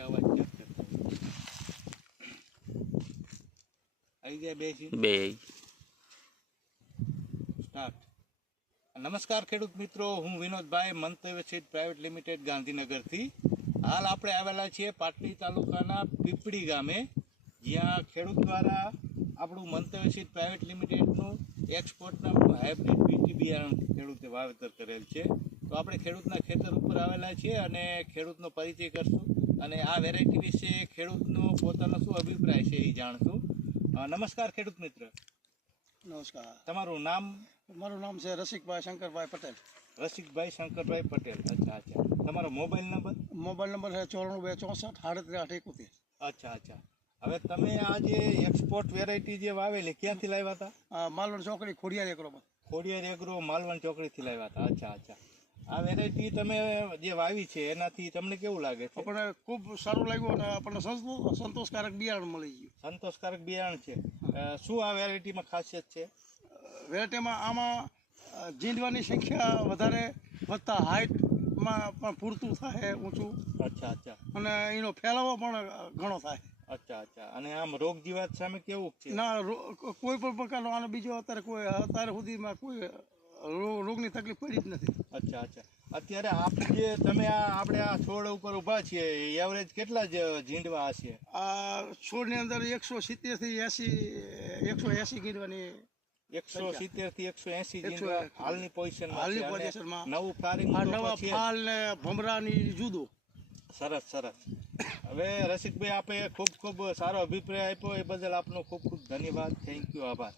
અવાજ આવી ગયા બે સ્ટાર્ટ. નમસ્કાર ખેડૂત મિત્રો, હું વિનોદભાઈ, મંતવ્ય સીડ પ્રાઇવેટ લિમિટેડ ગાંધીનગરથી. હાલ આપણે આવેલા છીએ પાટડી તાલુકાના પીપળી ગામે, જ્યાં ખેડૂત દ્વારા આપણું મંતવ્ય સીડ પ્રાઇવેટ લિમિટેડનું એક્સપોર્ટ નામનું હાઇબ્રિડ બીટી બિયારણ ખેડૂતે વાવેતર કરેલ છે. તો આપણે ખેડૂતના ખેતર ઉપર આવેલા છીએ અને ખેડૂતનો પરિચય કરશું અને આ વેરાયટી વિશે ખેડૂતનો પોતાનો શું અભિપ્રાય છે એ જાણશું. નમસ્કાર ખેડૂત મિત્ર. નમસ્કાર. તમારું નામ? મારું નામ છે રસિકભાઈ શંકરભાઈ પટેલ. રસિકભાઈ શંકરભાઈ પટેલ. અચ્છા અચ્છા. તમારો મોબાઈલ નંબર? મોબાઈલ નંબર છે 94 264 38 71. અચ્છા અચ્છા. હવે તમે આ જે એક્સપોર્ટ વેરાયટી જે વાવેલી ક્યાંથી લાવ્યા હતા? માલવણ ચોકડી ખોડિયાર એગ્રોમાં. ખોડિયાર એગ્રો માલવણ ચોકડીથી લાવ્યા હતા. અચ્છા અચ્છા. આ વેરાયટી તમે જે વાવી છે એનાથી તમને કેવું લાગે છે? આપણને ખૂબ સારું લાગ્યું અને આપણને સંતોષકારક બિયારણ મળી ગયું. સંતોષકારક બિયારણ છે. શું આ વેરાયટીમાં ખાસિયત છે? વેરાયટીમાં આમાં જીંડવાની સંખ્યા વધારે વધતા હાઇટમાં પણ પૂરતું થાય ઊંચું. અચ્છા અચ્છા. અને એનો ફેલાવો પણ ઘણો થાય. અચ્છા અચ્છા. અને આમ રોગ જીવાત સામે કેવું છે? ના, કોઈ પણ પ્રકારનો આનો બીજો અત્યારે સુધીમાં કોઈ રોગની તકલીફ પડી જ નથી. અચ્છા અચ્છા. અત્યારે આપણે આ છોડ ઉપર ઊભા છીએ, એવરેજ કેટલા જ ઝીંડવા હશે? આ છોડની અંદર 170 થી 180 ગીરવાની 170 થી 180 ઝીંડવા હાલની પોઝિશનમાં. નવું ફ્લાવરિંગ નવા ફાલ ને ભમરાની જુદો. સરસ સરસ. હવે રસિકભાઈ, આપે ખૂબ ખૂબ સારો અભિપ્રાય આપ્યો, એ બદલ આપનો ખૂબ ખૂબ ધન્યવાદ. થેન્ક યુ, આભાર.